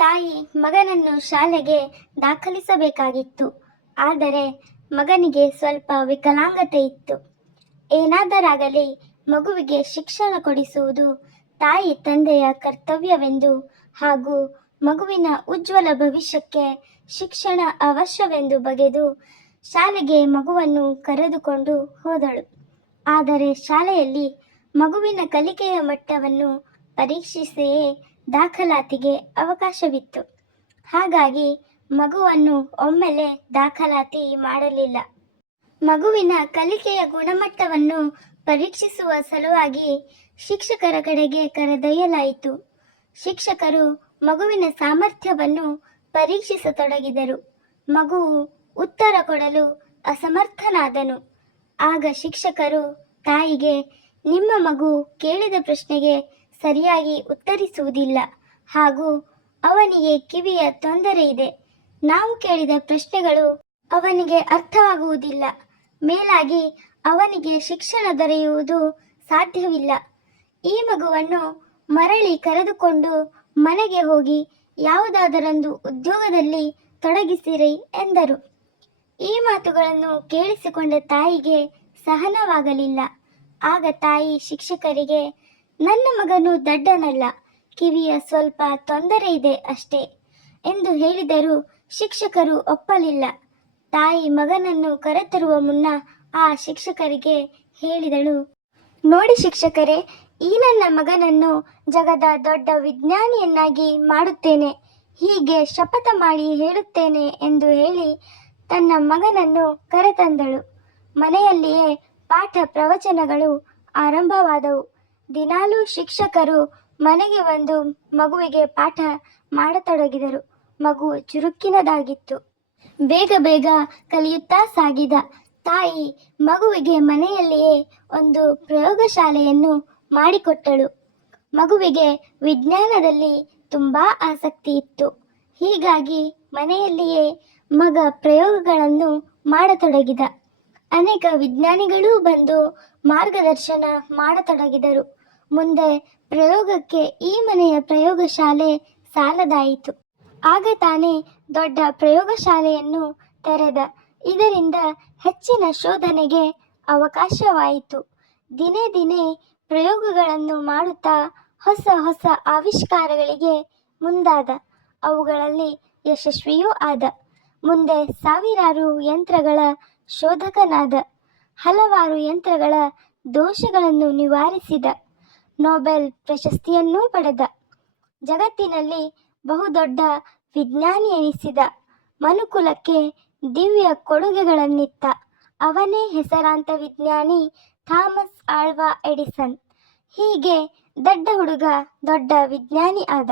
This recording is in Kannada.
ತಾಯಿ ಮಗನನ್ನು ಶಾಲೆಗೆ ದಾಖಲಿಸಬೇಕಾಗಿತ್ತು. ಆದರೆ ಮಗನಿಗೆ ಸ್ವಲ್ಪ ವಿಕಲಾಂಗತೆ ಇತ್ತು. ಏನಾದರಾಗಲಿ ಮಗುವಿಗೆ ಶಿಕ್ಷಣ ಕೊಡಿಸುವುದು ತಾಯಿ ತಂದೆಯ ಕರ್ತವ್ಯವೆಂದು ಹಾಗೂ ಮಗುವಿನ ಉಜ್ವಲ ಭವಿಷ್ಯಕ್ಕೆ ಶಿಕ್ಷಣ ಅವಶ್ಯವೆಂದು ಬಗೆದು ಶಾಲೆಗೆ ಮಗುವನ್ನು ಕರೆದುಕೊಂಡು ಹೋದಳು. ಆದರೆ ಶಾಲೆಯಲ್ಲಿ ಮಗುವಿನ ಕಲಿಕೆಯ ಮಟ್ಟವನ್ನು ಪರೀಕ್ಷಿಸಿಯೇ ದಾಖಲಾತಿಗೆ ಅವಕಾಶವಿತ್ತು. ಹಾಗಾಗಿ ಮಗುವನ್ನು ಒಮ್ಮೆಲೆ ದಾಖಲಾತಿ ಮಾಡಲಿಲ್ಲ. ಮಗುವಿನ ಕಲಿಕೆಯ ಗುಣಮಟ್ಟವನ್ನು ಪರೀಕ್ಷಿಸುವ ಸಲುವಾಗಿ ಶಿಕ್ಷಕರ ಕಡೆಗೆ ಕರೆದೊಯ್ಯಲಾಯಿತು. ಶಿಕ್ಷಕರು ಮಗುವಿನ ಸಾಮರ್ಥ್ಯವನ್ನು ಪರೀಕ್ಷಿಸತೊಡಗಿದರು. ಮಗುವು ಉತ್ತರ ಕೊಡಲು ಅಸಮರ್ಥನಾದನು. ಆಗ ಶಿಕ್ಷಕರು ತಾಯಿಗೆ, ನಿಮ್ಮ ಮಗು ಕೇಳಿದ ಪ್ರಶ್ನೆಗೆ ಸರಿಯಾಗಿ ಉತ್ತರಿಸುವುದಿಲ್ಲ ಹಾಗೂ ಅವನಿಗೆ ಕಿವಿಯ ತೊಂದರೆ ಇದೆ. ನಾವು ಕೇಳಿದ ಪ್ರಶ್ನೆಗಳು ಅವನಿಗೆ ಅರ್ಥವಾಗುವುದಿಲ್ಲ. ಮೇಲಾಗಿ ಅವನಿಗೆ ಶಿಕ್ಷಣ ದೊರೆಯುವುದು ಸಾಧ್ಯವಿಲ್ಲ. ಈ ಮಗುವನ್ನು ಮರಳಿ ಕರೆದುಕೊಂಡು ಮನೆಗೆ ಹೋಗಿ ಯಾವುದಾದರೊಂದು ಉದ್ಯೋಗದಲ್ಲಿ ತೊಡಗಿಸಿರಿ ಎಂದರು. ಈ ಮಾತುಗಳನ್ನು ಕೇಳಿಸಿಕೊಂಡ ತಾಯಿಗೆ ಸಹನವಾಗಲಿಲ್ಲ. ಆಗ ತಾಯಿ ಶಿಕ್ಷಕರಿಗೆ, ನನ್ನ ಮಗನು ದಡ್ಡನಲ್ಲ, ಕಿವಿಯ ಸ್ವಲ್ಪ ತೊಂದರೆ ಇದೆ ಅಷ್ಟೇ ಎಂದು ಹೇಳಿದರೂ ಶಿಕ್ಷಕರು ಒಪ್ಪಲಿಲ್ಲ. ತಾಯಿ ಮಗನನ್ನು ಕರೆತರುವ ಮುನ್ನ ಆ ಶಿಕ್ಷಕರಿಗೆ ಹೇಳಿದಳು, ನೋಡಿ ಶಿಕ್ಷಕರೇ, ಈ ನನ್ನ ಮಗನನ್ನು ಜಗದ ದೊಡ್ಡ ವಿಜ್ಞಾನಿಯನ್ನಾಗಿ ಮಾಡುತ್ತೇನೆ, ಹೀಗೆ ಶಪಥ ಮಾಡಿ ಹೇಳುತ್ತೇನೆ ಎಂದು ಹೇಳಿ ತನ್ನ ಮಗನನ್ನು ಕರೆತಂದಳು. ಮನೆಯಲ್ಲಿಯೇ ಪಾಠ ಪ್ರವಚನಗಳು ಆರಂಭವಾದವು. ದಿನಾಲೂ ಶಿಕ್ಷಕರು ಮನೆಗೆ ಬಂದು ಮಗುವಿಗೆ ಪಾಠ ಮಾಡತೊಡಗಿದರು. ಮಗು ಚುರುಕಿನದಾಗಿತ್ತು. ಬೇಗ ಬೇಗ ಕಲಿಯುತ್ತಾ ಸಾಗಿದ. ತಾಯಿ ಮಗುವಿಗೆ ಮನೆಯಲ್ಲಿಯೇ ಒಂದು ಪ್ರಯೋಗಶಾಲೆಯನ್ನು ಮಾಡಿಕೊಟ್ಟಳು. ಮಗುವಿಗೆ ವಿಜ್ಞಾನದಲ್ಲಿ ತುಂಬ ಆಸಕ್ತಿ ಇತ್ತು. ಹೀಗಾಗಿ ಮನೆಯಲ್ಲಿಯೇ ಮಗ ಪ್ರಯೋಗಗಳನ್ನು ಮಾಡತೊಡಗಿದ. ಅನೇಕ ವಿಜ್ಞಾನಿಗಳೂ ಬಂದು ಮಾರ್ಗದರ್ಶನ ಮಾಡತೊಡಗಿದರು. ಮುಂದೆ ಪ್ರಯೋಗಕ್ಕೆ ಈ ಮನೆಯ ಪ್ರಯೋಗಶಾಲೆ ಸಾಲದಾಯಿತು. ಆಗ ತಾನೇ ದೊಡ್ಡ ಪ್ರಯೋಗಶಾಲೆಯನ್ನು ತೆರೆದ. ಇದರಿಂದ ಹೆಚ್ಚಿನ ಶೋಧನೆಗೆ ಅವಕಾಶವಾಯಿತು. ದಿನೇ ದಿನೇ ಪ್ರಯೋಗಗಳನ್ನು ಮಾಡುತ್ತಾ ಹೊಸ ಹೊಸ ಆವಿಷ್ಕಾರಗಳಿಗೆ ಮುಂದಾದ. ಅವುಗಳಲ್ಲಿ ಯಶಸ್ವಿಯೂ ಆದ. ಮುಂದೆ ಸಾವಿರಾರು ಯಂತ್ರಗಳ ಶೋಧಕನಾದ. ಹಲವಾರು ಯಂತ್ರಗಳ ದೋಷಗಳನ್ನು ನಿವಾರಿಸಿದ. ನೊಬೆಲ್ ಪ್ರಶಸ್ತಿಯನ್ನೂ ಪಡೆದ. ಜಗತ್ತಿನಲ್ಲಿ ಬಹುದೊಡ್ಡ ವಿಜ್ಞಾನಿ ಎನಿಸಿದ. ಮನುಕುಲಕ್ಕೆ ದಿವ್ಯ ಕೊಡುಗೆಗಳನ್ನಿತ್ತ. ಅವನೇ ಹೆಸರಾಂತ ವಿಜ್ಞಾನಿ ಥಾಮಸ್ ಆಲ್ವಾ ಎಡಿಸನ್. ಹೀಗೆ ದೊಡ್ಡ ಹುಡುಗ ದೊಡ್ಡ ವಿಜ್ಞಾನಿ ಆದ.